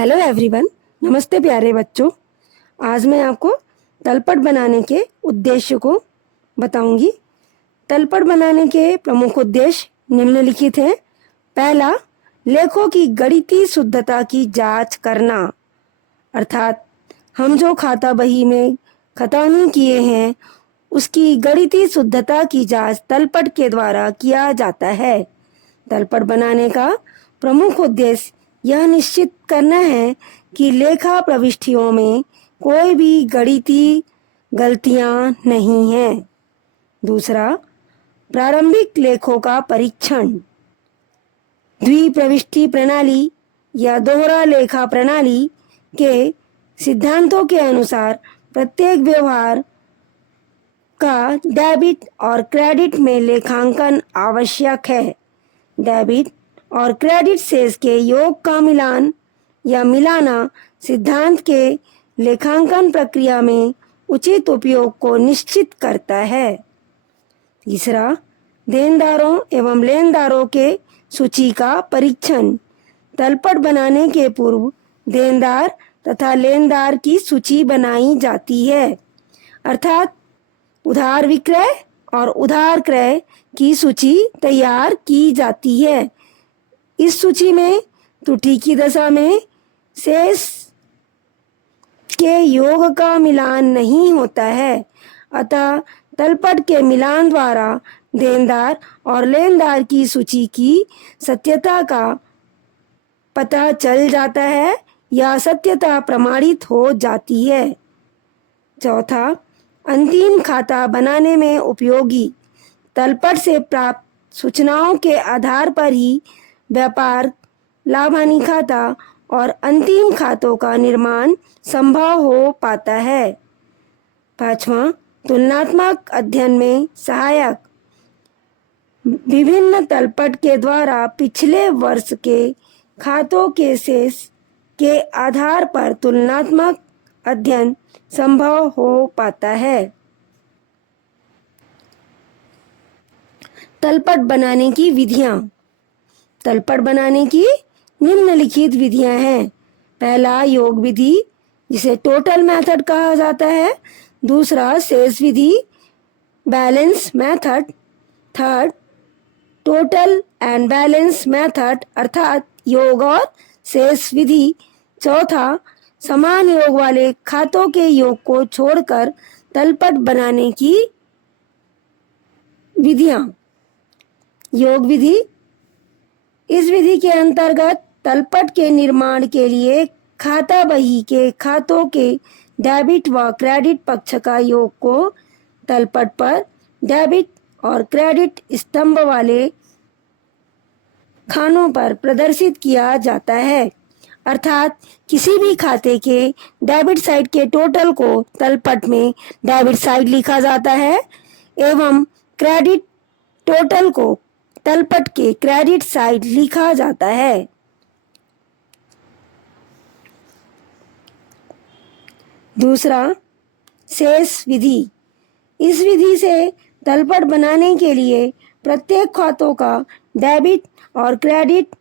Hello everyone, नमस्ते प्यारे बच्चों। आज मैं आपको तलपट बनाने के उद्देश्य को बताऊंगी। तलपट बनाने के प्रमुख उद्देश्य निम्नलिखित हैं। पहला, लेखों की गणितीय शुद्धता की जांच करना, अर्थात हम जो खाता बही में खतौनी किए हैं उसकी गणितीय शुद्धता की जांच तलपट के द्वारा किया जाता है। तलपट बनाने का प्रमुख उद्देश्य यह निश्चित करना है कि लेखा प्रविष्टियों में कोई भी गणितीय गलतियां नहीं हैं। दूसरा, प्रारंभिक लेखों का परीक्षण। द्विप्रविष्टि प्रणाली या दोहरा लेखा प्रणाली के सिद्धांतों के अनुसार प्रत्येक व्यवहार का डेबिट और क्रेडिट में लेखांकन आवश्यक है। डेबिट और क्रेडिट शेष के योग का मिलान या मिलाना सिद्धांत के लेखांकन प्रक्रिया में उचित उपयोग को निश्चित करता है। तीसरा, देनदारों एवं लेनदारों के सूची का परीक्षण। तलपट बनाने के पूर्व देनदार तथा लेनदार की सूची बनाई जाती है, अर्थात उधार विक्रय और उधार क्रय की सूची तैयार की जाती है। इस सूची में त्रुटि की दशा में शेष के योग का मिलान नहीं होता है, अतः तलपट के मिलान द्वारा देनदार और लेनदार की सूची की सत्यता का पता चल जाता है या सत्यता प्रमाणित हो जाती है। चौथा, अंतिम खाता बनाने में उपयोगी। तलपट से प्राप्त सूचनाओं के आधार पर ही व्यापार, लाभ हानि खाता और अंतिम खातों का निर्माण संभव हो पाता है। पांचवा, तुलनात्मक अध्ययन में सहायक। विभिन्न तलपट के द्वारा पिछले वर्ष के खातों के शेष के आधार पर तुलनात्मक अध्ययन संभव हो पाता है। तलपट बनाने की विधियां। तलपट बनाने की निम्नलिखित विधियां हैं। पहला, योग विधि, जिसे टोटल मेथड कहा जाता है। दूसरा, शेष विधि, balance method. Third, total and balance method, अर्थात योग और शेष विधि। चौथा, समान योग वाले खातों के योग को छोड़कर तलपट बनाने की विधियां। योग विधि, इस विधि के अंतर्गत तलपट के निर्माण के लिए खाता बही के खातों के डेबिट व क्रेडिट पक्ष का योग को तलपट पर डेबिट और क्रेडिट स्तंभ वाले खानों पर प्रदर्शित किया जाता है, अर्थात किसी भी खाते के डेबिट साइड के टोटल को तलपट में डेबिट साइड लिखा जाता है एवं क्रेडिट टोटल को तलपट के क्रेडिट साइड लिखा जाता है। दूसरा, शेष विधि। इस विधि से तलपट बनाने के लिए प्रत्येक खातों का डेबिट और क्रेडिट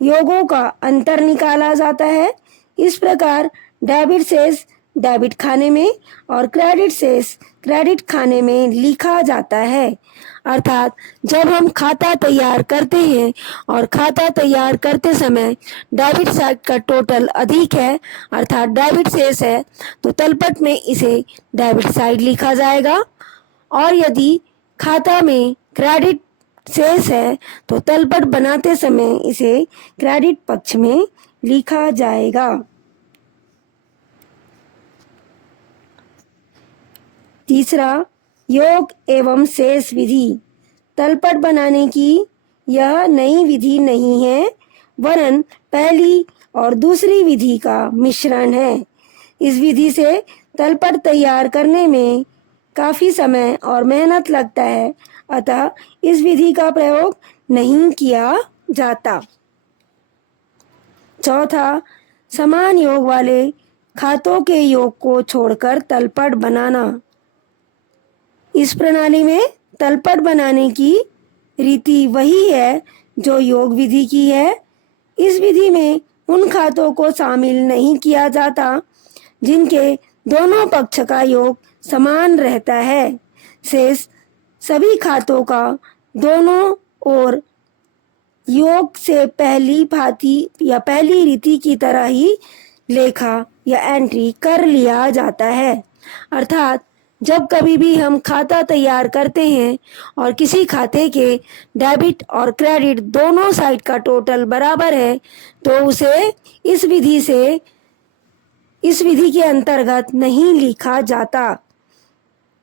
योगों का अंतर निकाला जाता है। इस प्रकार डेबिट शेष डेबिट खाने में और क्रेडिट शेष क्रेडिट खाने में लिखा जाता है, अर्थात जब हम खाता तैयार करते हैं और खाता तैयार करते समय डेबिट साइड का टोटल अधिक है, अर्थात डेबिट शेष है, तो तलपट में इसे डेबिट साइड लिखा जाएगा, और यदि खाता में क्रेडिट शेष है तो तलपट बनाते समय इसे क्रेडिट पक्ष में लिखा जाएगा। तीसरा, योग एवं शेष विधि। तलपट बनाने की यह नई विधि नहीं है, वरन पहली और दूसरी विधि का मिश्रण है। इस विधि से तलपट तैयार करने में काफी समय और मेहनत लगता है, अतः इस विधि का प्रयोग नहीं किया जाता। चौथा, समान योग वाले खातों के योग को छोड़कर तलपट बनाना। इस प्रणाली में तलपट बनाने की रीति वही है जो योग विधि की है। इस विधि में उन खातों को शामिल नहीं किया जाता जिनके दोनों पक्ष का योग समान रहता है। शेष सभी खातों का दोनों ओर योग से पहली भांति या पहली रीति की तरह ही लेखा या एंट्री कर लिया जाता है। अर्थात जब कभी भी हम खाता तैयार करते हैं और किसी खाते के डेबिट और क्रेडिट दोनों साइड का टोटल बराबर है तो उसे इस विधि के अंतर्गत नहीं लिखा जाता।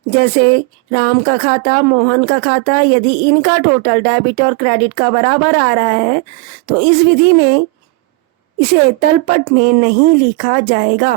जैसे राम का खाता, मोहन का खाता, यदि इनका टोटल डेबिट और क्रेडिट का बराबर आ रहा है तो इस विधि में इसे तलपट में नहीं लिखा जाएगा।